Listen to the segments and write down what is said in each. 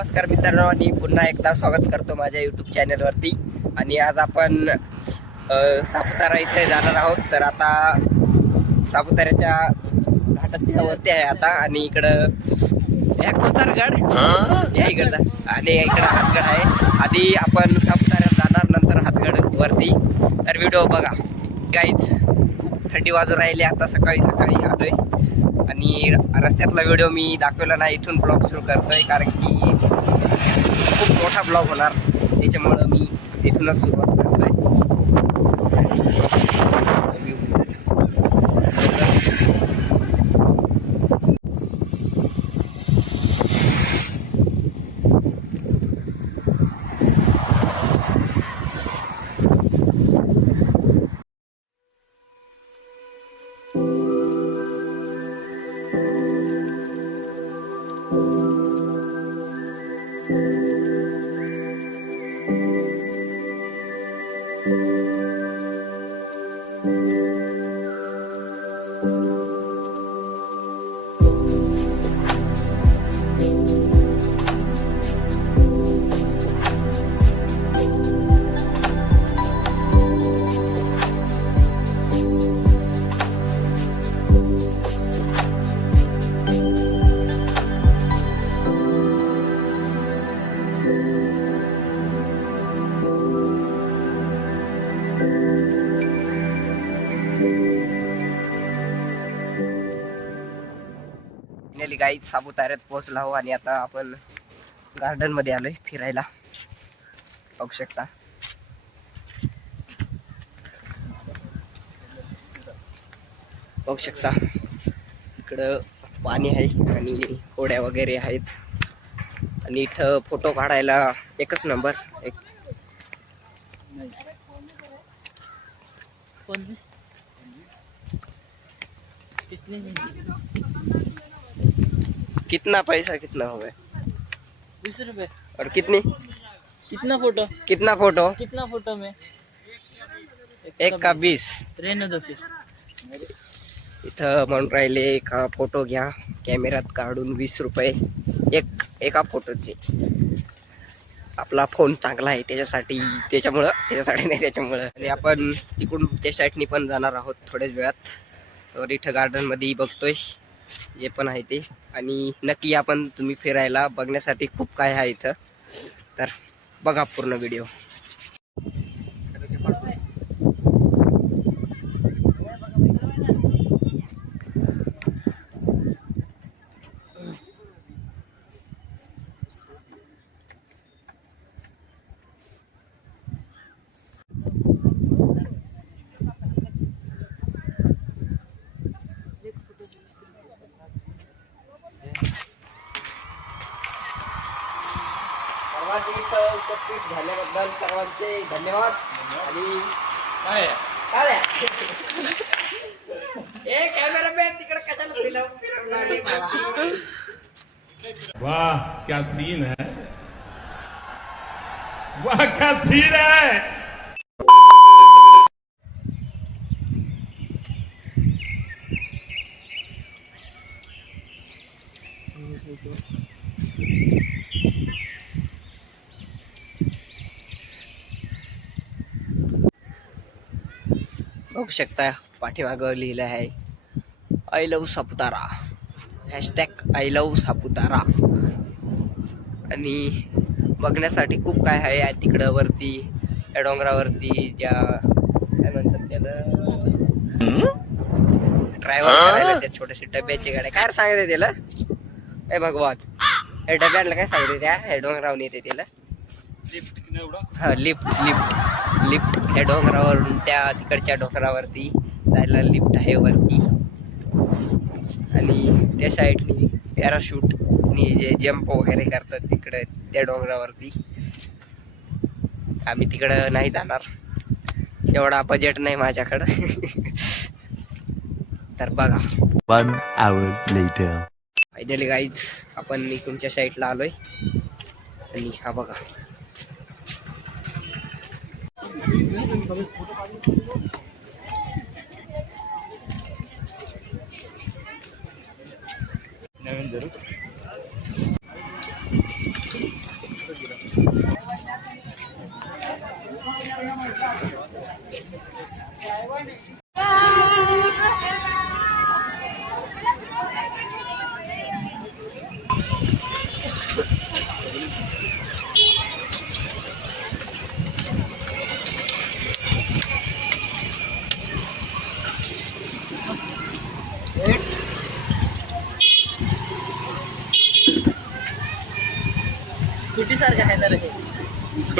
नमस्कार मित्रांनो आणि पुन्हा एकदा स्वागत करतो माझ्या यूट्यूब चॅनलवरती आणि आज आपण सापुतारा इथे जाणार आहोत. तर आता सापुताऱ्याच्या घाटाच्या वरती आहे आता आणि इकडं या कोतारगड या इकडचा आणि इकडं हातगड आहे. आधी आपण सापुताऱ्यात जाणार नंतर हातगड वरती. तर व्हिडिओ बघा. काहीच खूप थंडी वाजू राहिली आता सकाळी सकाळी आलोय. आणि रस्त्यातला व्हिडिओ मी दाखवला नाही इथून ब्लॉग सुरू करतोय कारण की मोठा ब्लॉग होणार. त्याच्यामुळं मी इथूनच सुरुवात करतोय गाईत सापुताऱ्यात पोहोचला हो आणि आता आपण गार्डनमध्ये आलोय फिरायला. पाहू शकता. पाहू शकता. इकडं पाणी आहे आणि होड्या वगैरे आहेत. आणि इथं फोटो काढायला एकच नंबर. एक कितना पैसा कितना हो गया? बीस रुपए। और कितनी? कितना फोटो? कितना फोटो? कितना फोटो में? एक का बीस। रहने दो फिर। इथं म्हणून राहिले का फोटो घ्या. कॅमेऱ्यात काढून वीस रुपये. एक एका फोटोचे. आपला फोन चांगला आहे त्याच्यासाठी त्याच्यामुळं त्याच्यासाठी नाही त्याच्यामुळं. आणि आपण तिकडून त्या साईडनी पण जाणार आहोत थोड्याच वेळात. तर इथं गार्डनमध्ये बघतोय. जे पण आहे ते. आणि नक्की आपण तुम्ही फिरायला बघण्यासाठी खूप काय आहे इथं. तर बघा पूर्ण व्हिडिओ सर्वांनी इथं उपस्थित झाल्याबद्दल सर्वांचे धन्यवाद. आणि काय? काय? ए कॅमेरामॅन तिकडे कशाला फिरव फिरवला रे बाबा वाह क्या सीन है. वाह क्या सीन है. बघू शकता. पाठीमागं लिहिलं आहे I love Saputara hashtag I love Saputara आणि बघण्यासाठी खूप काय आहे तिकडं वरती या डोंगरावरती ज्या काय म्हणतात त्याला? ड्रायव्हर करायला त्या छोट्याशा डब्याची गाड्या. काय सांगते त्याला? ए भगवान. हे डब्याला काय सांगते त्या? हे डोंगरावून येते त्याला. हा लिफ्ट लिफ्ट. लिफ्ट ह्या डोंगरावरून त्या तिकडच्या डोंगरावरती जायला लिफ्ट आहे वरती. आणि त्या साईडनी पॅराशूट आणि जे जम्प वगैरे करतात तिकडे त्या डोंगरावरती. आम्ही तिकडं नाही जाणार. एवढा बजेट नाही माझ्याकडं. तर बघा. One hour later. Finally guys आपण इकडच्या साईडला आलोय. आणि हा बघा. नवीन जरूर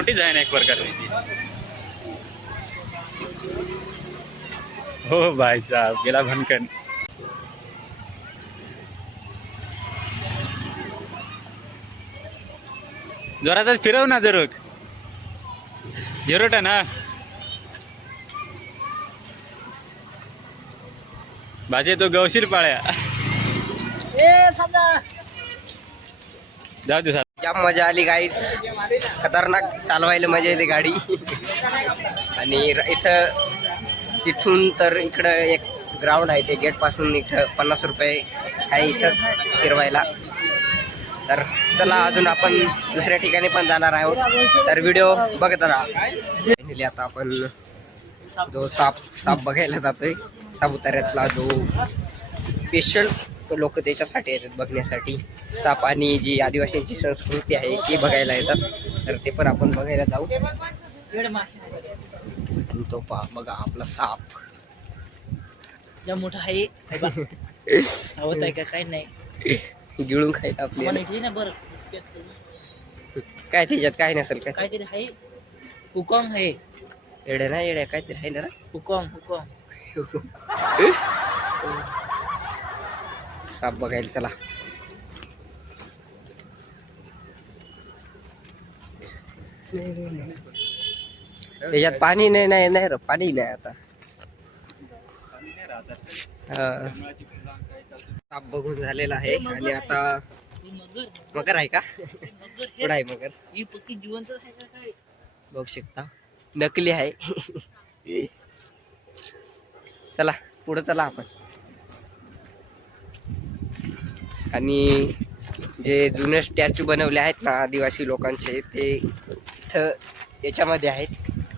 रे स्कूटीच आहे ना एक प्रकारची ती हो साहब गेला भनकन. जोरातच फिरव ना जरूर. झिरोटा ना. भाजे तो गवशीर पाळ्या. जाऊ दे. जाम मजा आली गाईच खतरनाक चालवायला मजा येते गाडी. आणि इथं तिथून तर इकडं एक ग्राउंड आहे ते गेटपासून इथं पन्नास रुपये आहे इथं फिरवायला. तर चला अजून आपण दुसऱ्या ठिकाणी पण जाणार आहोत. तर व्हिडिओ बघत राहा. आता आपण जो साप साप बघायला जातोय सापुताऱ्यातला जो स्पेशल लोक त्याच्यासाठी येतात बघण्यासाठी. साप आणि जी आदिवासींची संस्कृती आहे ती बघायला येतात. तर ते पण आपण बघायला जाऊ. तो पहा बघा आपला साप. ज्या मोठा आहे. हे. आवत आहे का काही नाही. गिळून खायला आपली मला इथे ना बरं. काय त्याच्यात काय नसेल काय काहीतरी आहे. हुकॉंग आहे. येड्या ना येड्या काहीतरी आहे ना रे? हुकॉंग हुकॉंग. साप बघायला चला. त्याच्यात पाणी नाही नाही नाही र पाणी नाही आता. साप बघून झालेला आहे आणि आता मगर आहे का? मगर कुठं आहे मगर? बघू शकता. नकली आहे. चला पुढे चला आपण. आणि जे जुने स्टॅच्यू बनवले आहेत ना आदिवासी लोकांचे ते इथं याच्यामध्ये आहेत.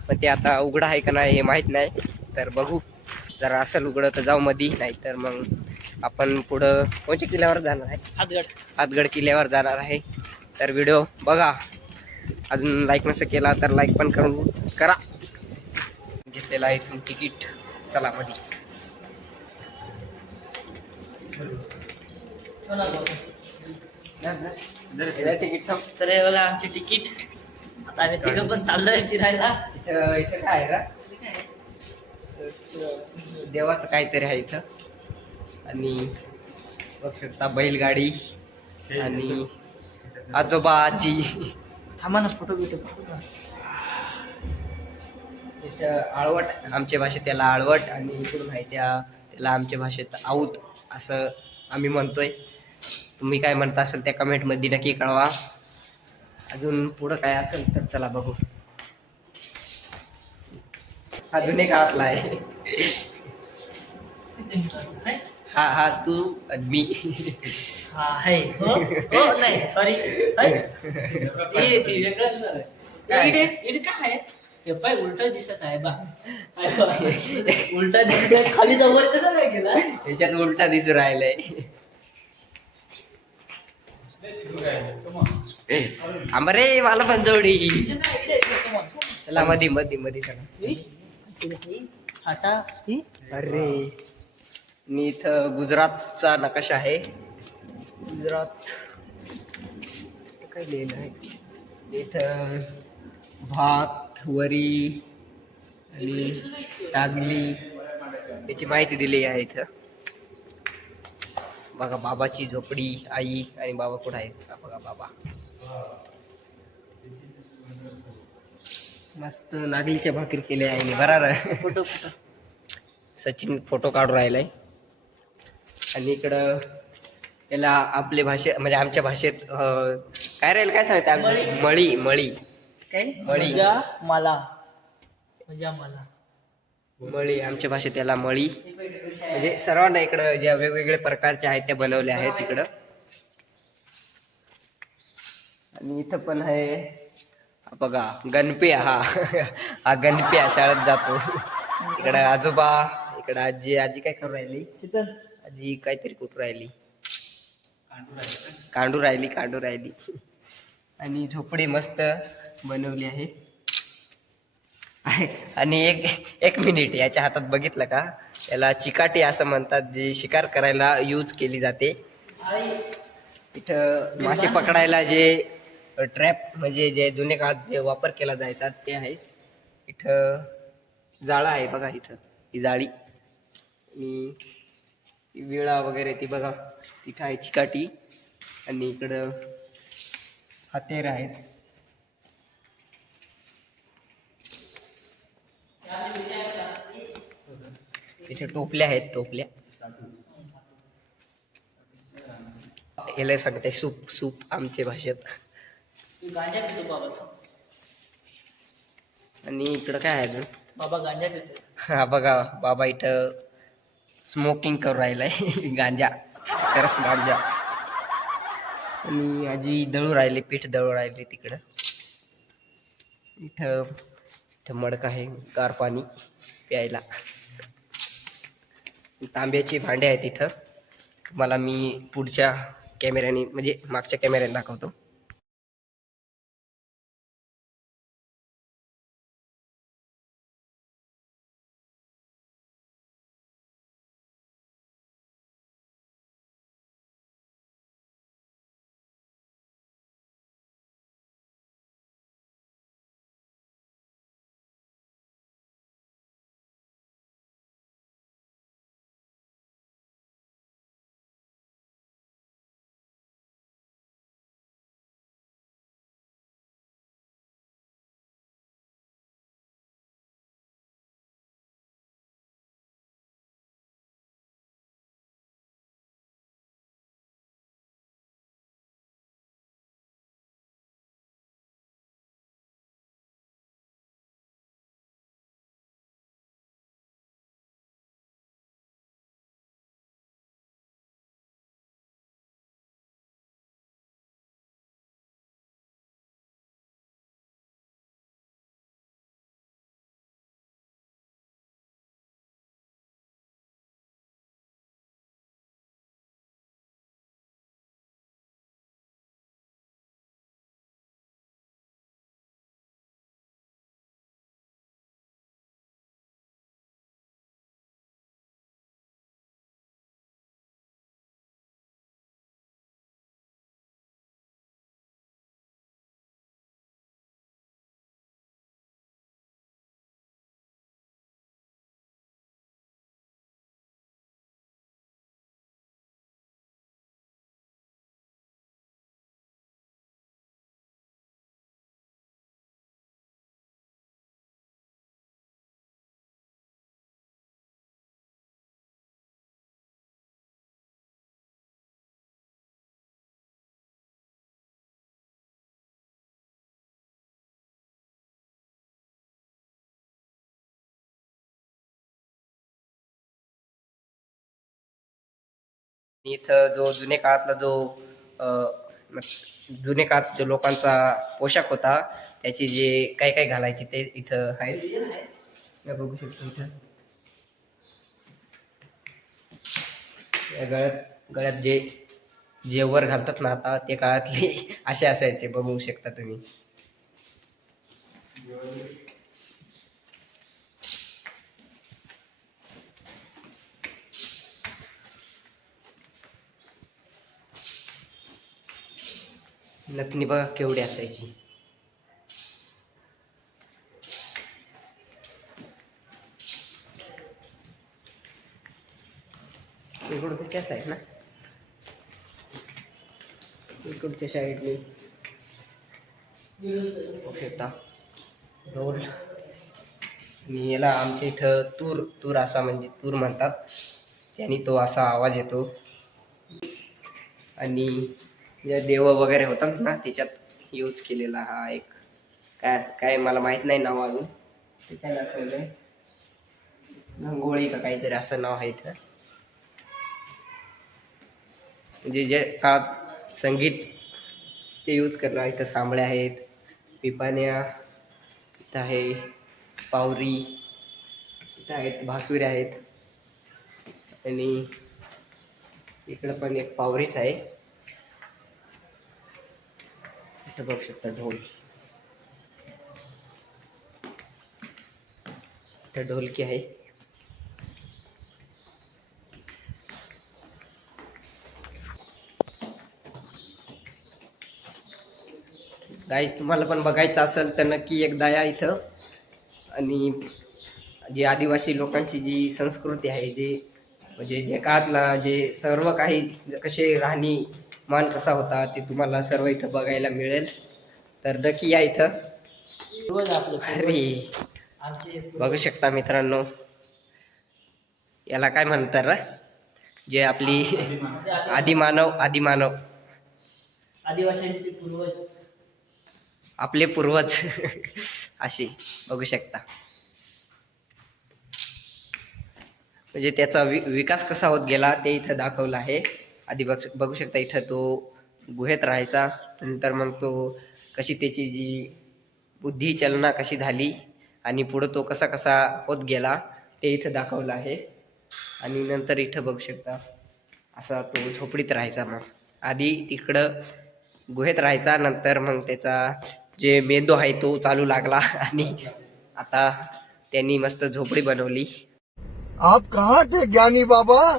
पण ते आता उघडं आहे का नाही हे माहीत नाही. तर बघू. जर असेल उघडं तर जाऊ मधी. नाही तर मग आपण पुढं कोणत्या किल्ल्यावर जाणार आहे? हातगड. हातगड किल्ल्यावर जाणार आहे. तर व्हिडिओ बघा. अजून लाईक नसं केला तर लाईक पण करून करा. घेतलेला आहे इथून तिकीट. चला मध्ये तिकीट थांब. तर हे बघा आमची तिकीट. आता आम्ही तिघं पण चाललोय फिरायला. इथं काय आहे का देवाचं काहीतरी आहे इथं. आणि बघू शकता बैलगाडी आणि आजोबा आजी. थांबा ना फोटो बिटो इथं आळवट आमच्या भाषेत त्याला आळवट आणि इकडून आहे त्या त्याला आमच्या भाषेत आऊत असं आम्ही म्हणतोय. तुम्ही काय म्हणता असेल त्या कमेंटमध्ये नक्की कळवा. अजून पुढं काय असेल तर चला बघू. हा जुने काळातला आहे. हा हा तू मी. हा हो हो सॉरी. काय? हे पाय उलटा दिसत आहे बा. उलटा दिसत खाली वर कसं काय गेला? याच्यात उलटा दिसू राहिलाय. आंबरे मला पण जोडी चला मधी मधी मधी चला. आता? अरे आणि इथं गुजरातचा नकाशा आहे. गुजरात काय लिहिलं आहे? इथं भात वरी आणि टागली याची माहिती दिली आहे इथं. बघा बाबाची झोपडी आई आणि बाबा कुठं आहे बघा बाबा. मस्त नागलीच्या भाकरी केल्या आईने बराबर फोटो सचिन फोटो काढून राहिलाय. आणि इकडं त्याला आपल्या भाषे म्हणजे आमच्या भाषेत काय राहील काय सांगते? आम्ही मळी मळी. काय? मळी. मला. मजा मला. मळी आमच्या भाषेत त्याला मळी. म्हणजे सर्वांना इकडं ज्या वेगवेगळे प्रकारचे आहेत त्या बनवल्या आहेत इकडं. आणि इथं पण आहे बघा गणपी हा. हा गणपी हा शाळेत जातो. इकडं आजोबा इकडं आजी आजी काय करू राहिली? तिथं आजी काहीतरी कुठं राहिली. कांडू राहिली कांडू राहिली. आणि झोपडी मस्त बनवली आहे. आणि एक एक मिनिट याच्या हातात बघितलं का? याला चिकाटी असं म्हणतात जी शिकार करायला यूज केली जाते. इथं मासे पकडायला जे ट्रॅप म्हणजे जे जुने काळात जे वापर केला जायचा ते आहे. इथं जाळं आहे बघा इथं ही जाळी. आणि विळा वगैरे ती बघा इथं आहे चिकाटी. आणि इकडं हातेर आहेत. इथे टोपल्या आहेत टोपल्या. याला सांगते सूप सूप आमच्या भाषेत. आणि इकडं काय आहे अजून? बाबा गांजा हा बघा बाबा इथं स्मोकिंग करू राहिलाय. गांजा तरच गांजा. आणि आजी दळू राहिले पीठ दळू राहिली तिकडं. इथं मडक आहे गार पाणी प्यायला. तांब्याची भांडे आहेत इथं. तुम्हाला मी पुढच्या कॅमेऱ्याने म्हणजे मागच्या कॅमेऱ्याने दाखवतो. इथं जो जुने काळातला जो जुने काळात जो लोकांचा पोशाख होता त्याची जे काय काय घालायचे ते इथं आहे बघू शकतो इथं. या गळ्यात गळ्यात जे जे वर घालतात ना आता ते काळातले असे असायचे. बघू शकता तुम्ही. नथनी बघा केवढी असायची. इकडून त्याच आहे ना. इकडच्या साईडने. ओके शकता ढोल आणि याला आमच्या इथं तूर तूर असा म्हणजे तूर म्हणतात. त्याने तो असा आवाज येतो. आणि ज्या देव वगैरे होतात ना त्याच्यात यूज केलेला हा एक. काय असं- काय मला माहीत नाही नाव अजून. ते काय दाखवलंय? गंगोळी का काहीतरी असं नाव आहे इथं. म्हणजे जे काळात संगीत ते यूज करणार इथं सांबळे आहेत पिपाण्या इथं आहे पावरी इथं आहेत भासुरे आहेत. आणि इकडं पण एक पावरीच आहे. इथं बघू शकता ढोल. इथं ढोलकी आहे. गाईज तुम्हाला पण बघायचं असेल तर नक्की एकदा या इथं. आणि जी आदिवासी लोकांची जी संस्कृती आहे जे म्हणजे जे काळातला जे सर्व काही कसे राहणी मान कसा होता ते तुम्हाला सर्व इथं बघायला मिळेल. तर नक्की या इथं. अरे बघू शकता मित्रांनो. याला काय म्हणतात रे? जे आपली आदिमानव आदिमानव आदिवासींचे पूर्वज. आपले पूर्वज. असे बघू शकता. म्हणजे त्याचा वि विकास कसा होत गेला ते इथं दाखवलं आहे. आधी बघ बघू शकता इथं तो गुहेत राहायचा. नंतर मग तो कशी त्याची जी बुद्धी चलना कशी झाली आणि पुढं तो कसा कसा होत गेला ते इथं दाखवलं आहे. आणि नंतर इथं बघू शकता असा तो झोपडीत राहायचा मग. आधी तिकडं गुहेत राहायचा नंतर मग त्याचा जे मेंदू आहे तो चालू लागला आणि आता त्यांनी मस्त झोपडी बनवली. आप कहा थे ज्ञानी बाबा?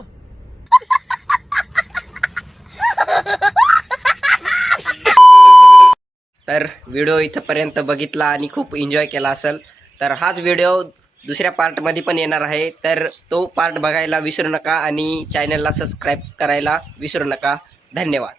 तर व्हिडिओ इथंपर्यंत बघितला आणि खूप एन्जॉय केला असेल. तर हाच व्हिडिओ दुसऱ्या पार्टमध्ये पण येणार आहे. तर तो पार्ट बघायला विसरू नका आणि चॅनलला सबस्क्राईब करायला विसरू नका. धन्यवाद.